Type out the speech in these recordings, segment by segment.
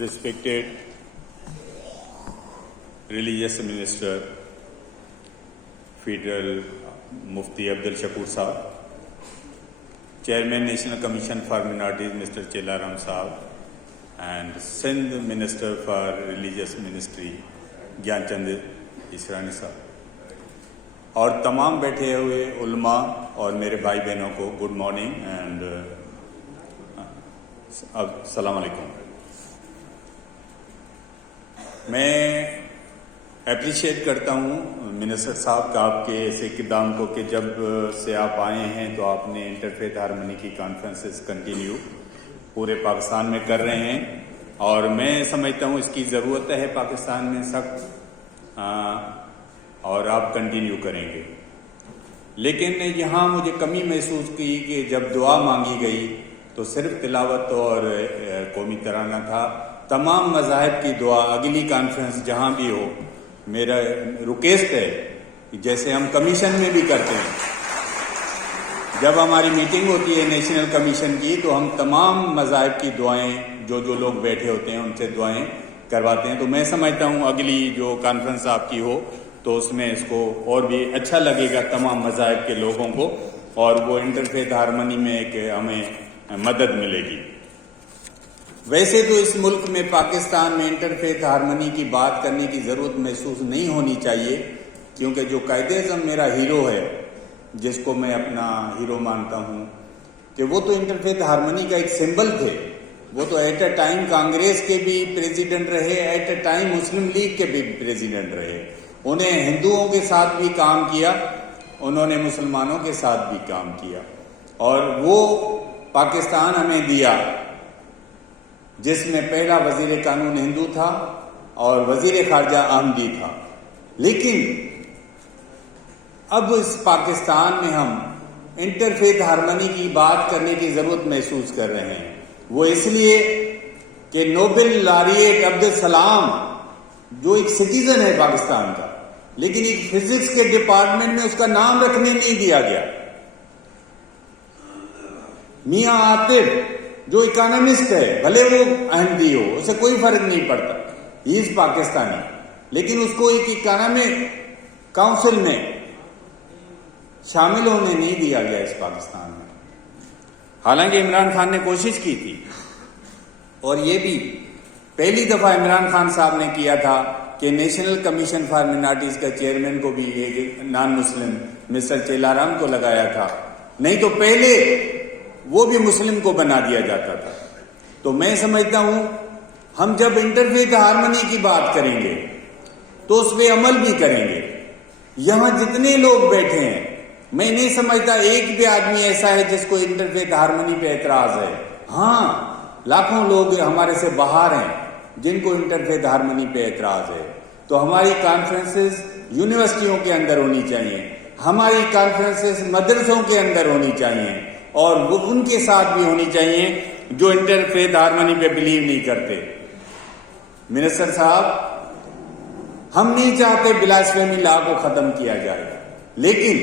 respected religious minister, Federal Mufti Abdul Shakur Sahab, Chairman National Commission for Minorities Mr. Chelaram Sahab, and Sindh Minister for Religious Ministry Gyan Chand Israni Sahab, اور تمام بیٹھے ہوئے علماء اور میرے بھائی بہنوں کو گڈ مارننگ اینڈ السلام علیکم. میں اپریشیٹ کرتا ہوں منسٹر صاحب کا آپ کے ایسے اقدام کو کہ جب سے آپ آئے ہیں تو آپ نے انٹرفیتھ ہارمنی کی کانفرنسز کنٹینیو پورے پاکستان میں کر رہے ہیں، اور میں سمجھتا ہوں اس کی ضرورت ہے پاکستان میں سخت، اور آپ کنٹینیو کریں گے. لیکن یہاں مجھے کمی محسوس کی کہ جب دعا مانگی گئی تو صرف تلاوت اور قومی ترانہ تھا. تمام مذاہب کی دعا اگلی کانفرنس جہاں بھی ہو، میرا ریکویسٹ ہے جیسے ہم کمیشن میں بھی کرتے ہیں، جب ہماری میٹنگ ہوتی ہے نیشنل کمیشن کی تو ہم تمام مذاہب کی دعائیں جو لوگ بیٹھے ہوتے ہیں ان سے دعائیں کرواتے ہیں. تو میں سمجھتا ہوں اگلی جو کانفرنس آپ کی ہو تو اس میں اس کو اور بھی اچھا لگے گا تمام مذاہب کے لوگوں کو، اور وہ انٹرفیتھ ہارمنی میں ایک ہمیں مدد ملے گی. ویسے تو اس ملک میں پاکستان میں انٹرفیتھ ہارمنی کی بات کرنے کی ضرورت محسوس نہیں ہونی چاہیے، کیونکہ جو قائد اعظم میرا ہیرو ہے، جس کو میں اپنا ہیرو مانتا ہوں، کہ وہ تو انٹرفیتھ ہارمنی کا ایک سمبل تھے. وہ تو ایٹ اے ٹائم کانگریس کے بھی پریزیڈنٹ رہے، at a time Muslim League کے بھی پریزیڈنٹ رہے. انہیں ہندوؤں کے ساتھ بھی کام کیا، انہوں نے مسلمانوں کے ساتھ بھی کام کیا، اور وہ پاکستان ہمیں دیا جس میں پہلا وزیر قانون ہندو تھا اور وزیر خارجہ احمدی تھا. لیکن اب اس پاکستان میں ہم انٹرفیتھ ہارمنی کی بات کرنے کی ضرورت محسوس کر رہے ہیں. وہ اس لیے کہ نوبل لاریٹ عبدالسلام جو ایک سٹیزن ہے پاکستان کا، لیکن ایک فزکس کے ڈپارٹمنٹ میں اس کا نام رکھنے نہیں دیا گیا. میاں عاطف جو اکانومسٹ ہے، بھلے وہ احمدی ہو، اسے کوئی فرق نہیں پڑتا، ہی از پاکستانی، لیکن اس کو ایک اکانومک کاؤنسل میں شامل ہونے نہیں دیا گیا اس پاکستان میں. حالانکہ عمران خان نے کوشش کی تھی، اور یہ بھی پہلی دفعہ عمران خان صاحب نے کیا تھا کہ نیشنل کمیشن فار منارٹیز کا چیئرمین کو بھی ایک نان مسلم مسٹر چیلارام کو لگایا تھا، نہیں تو پہلے وہ بھی مسلم کو بنا دیا جاتا تھا. تو میں سمجھتا ہوں ہم جب انٹرفیتھ ہارمنی کی بات کریں گے تو اس پہ عمل بھی کریں گے. یہاں جتنے لوگ بیٹھے ہیں، میں نہیں سمجھتا ایک بھی آدمی ایسا ہے جس کو انٹرفیتھ ہارمنی پہ اعتراض ہے. ہاں، لاکھوں لوگ ہمارے سے باہر ہیں جن کو انٹرفیتھ ہارمنی پہ اعتراض ہے. تو ہماری کانفرنسز یونیورسٹیوں کے اندر ہونی چاہیے، ہماری کانفرنسز مدرسوں کے اندر ہونی چاہیے، اور وہ ان کے ساتھ بھی ہونی چاہیے جو انٹرفیتھ ہارمنی پہ بلیو نہیں کرتے. منسٹر صاحب، ہم نہیں چاہتے بلاسفیمی لا کو ختم کیا جائے، لیکن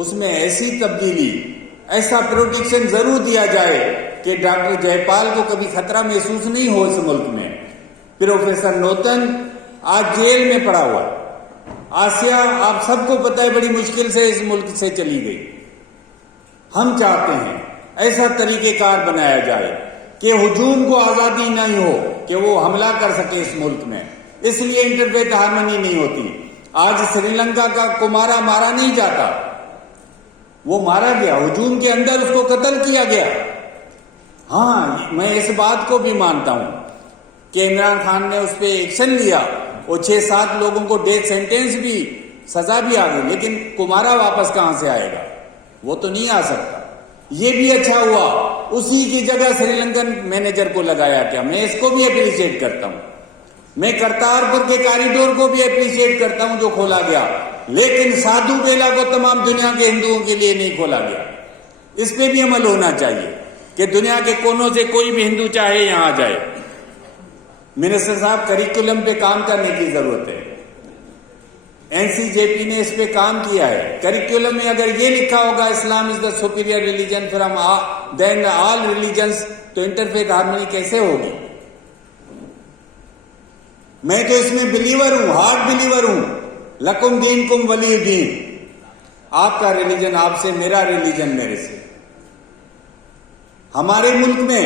اس میں ایسی تبدیلی، ایسا پروٹیکشن ضرور دیا جائے کہ ڈاکٹر جے پال کو کبھی خطرہ محسوس نہیں ہو اس ملک میں. پروفیسر نوتن آج جیل میں پڑا ہوا. آسیہ آپ سب کو پتہ ہے بڑی مشکل سے اس ملک سے چلی گئی. ہم چاہتے ہیں ایسا طریقہ کار بنایا جائے کہ ہجوم کو آزادی نہیں ہو کہ وہ حملہ کر سکے اس ملک میں. اس لیے انٹرفیتھ ہارمنی نہیں ہوتی. آج سری لنکا کا کمارا مارا نہیں جاتا، وہ مارا گیا، ہجوم کے اندر اس کو قتل کیا گیا. ہاں، میں اس بات کو بھی مانتا ہوں کہ عمران خان نے اس پہ ایکشن لیا، وہ 6-7 لوگوں کو ڈیتھ سینٹینس بھی، سزا بھی آ گئی، لیکن کمارا واپس کہاں سے آئے گا؟ وہ تو نہیں آ سکتا. یہ بھی اچھا ہوا اسی کی جگہ سری لنکن مینیجر کو لگایا گیا. میں اس کو بھی اپریشیٹ کرتا ہوں. میں کرتارپور کے کاریڈور کو بھی اپریشیٹ کرتا ہوں جو کھولا گیا، لیکن سادھو بیلا کو تمام دنیا کے ہندوؤں کے لیے نہیں کھولا گیا. اس پہ بھی عمل ہونا چاہیے کہ دنیا کے کونوں سے کوئی بھی ہندو چاہے یہاں آ جائے. منسٹر صاحب، کریکولم پہ کام کرنے کی ضرورت ہے. NCJP نے اس پہ کام کیا ہے. کریکولم میں اگر یہ لکھا ہوگا Islam is the superior religion from than all religions, تو انٹرفیتھ ہارمنی کیسے ہوگی؟ میں تو اس میں بلیور ہوں, ہارڈ بلیور ہوں. لکم دین کم ولی دین, آپ کا ریلیجن آپ سے, میرا ریلیجن میرے سے. ہمارے ملک میں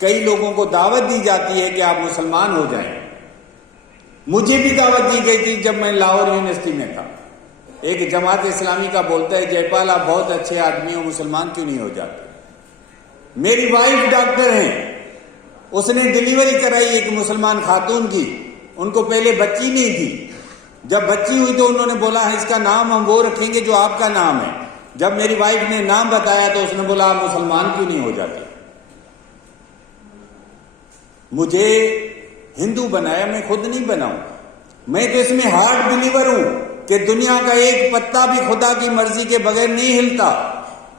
کئی لوگوں کو دعوت دی جاتی ہے کہ آپ مسلمان ہو جائیں. مجھے بھی دعوت دی گئی تھی جب میں لاہور یونیورسٹی میں تھا. ایک جماعت اسلامی کا بولتا ہے, جے پال آپ بہت اچھے آدمی ہو, مسلمان کیوں نہیں ہو جاتے؟ میری وائف ڈاکٹر ہیں, اس نے ڈیلیوری کرائی ایک مسلمان خاتون کی. ان کو پہلے بچی نہیں تھی. جب بچی ہوئی تو انہوں نے بولا اس کا نام ہم وہ رکھیں گے جو آپ کا نام ہے. جب میری وائف نے نام بتایا تو اس نے بولا آپ مسلمان کیوں نہیں ہو جاتے؟ مجھے ہندو بنایا, میں خود نہیں بناؤں. میں تو اس میں ہارڈ بلیور ہوں کہ دنیا کا ایک پتا بھی خدا کی مرضی کے بغیر نہیں ہلتا,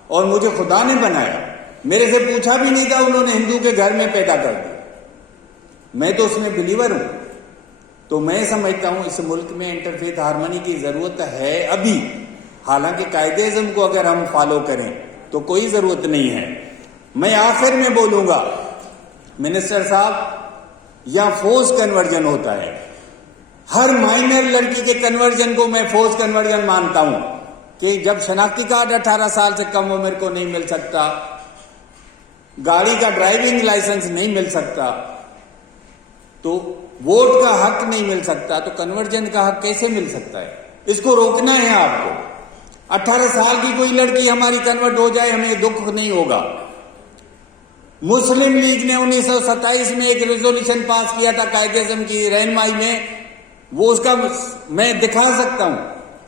اور مجھے خدا نے بنایا. میرے سے پوچھا بھی نہیں تھا, انہوں نے ہندو کے گھر میں پیدا کر دیا. میں تو اس میں بلیور ہوں. تو میں سمجھتا ہوں اس ملک میں انٹرفیتھ ہارمنی کی ضرورت ہے ابھی. حالانکہ قائد اعظم کو اگر ہم فالو کریں تو کوئی ضرورت نہیں ہے. میں آخر میں بولوں گا, منسٹر صاحب, یا فورس کنورژن ہوتا ہے. ہر مائنر لڑکی کے کنورژن کو میں فورس کنورژن مانتا ہوں کہ جب شناختی کارڈ 18 سال سے کم عمر کو نہیں مل سکتا, گاڑی کا ڈرائیونگ لائسنس نہیں مل سکتا, تو ووٹ کا حق نہیں مل سکتا, تو کنورژن کا حق کیسے مل سکتا ہے؟ اس کو روکنا ہے آپ کو. 18 سال کی کوئی لڑکی ہماری کنورٹ ہو جائے, ہمیں دکھ نہیں ہوگا. مسلم لیگ نے 1927 میں ایک ریزولوشن پاس کیا تھا قائد اعظم کی رہنمائی میں, وہ اس کا میں دکھا سکتا ہوں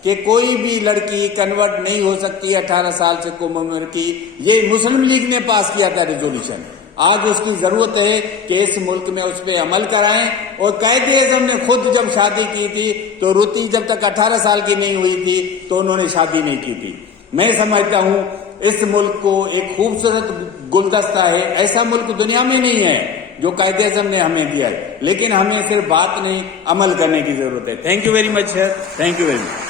کہ کوئی بھی لڑکی کنورٹ نہیں ہو سکتی 18 سال سے کم عمر کی. یہ مسلم لیگ نے پاس کیا تھا ریزولوشن. آج اس کی ضرورت ہے کہ اس ملک میں اس پہ عمل کرائیں. اور قائد اعظم نے خود جب شادی کی تھی تو روتی جب تک 18 سال کی نہیں ہوئی تھی تو انہوں نے شادی نہیں کی تھی. میں سمجھتا ہوں اس ملک کو ایک خوبصورت گلدستہ ہے. ایسا ملک دنیا میں نہیں ہے جو قائد اعظم نے ہمیں دیا ہے, لیکن ہمیں صرف بات نہیں عمل کرنے کی ضرورت ہے. Thank you very much sir, thank you very much.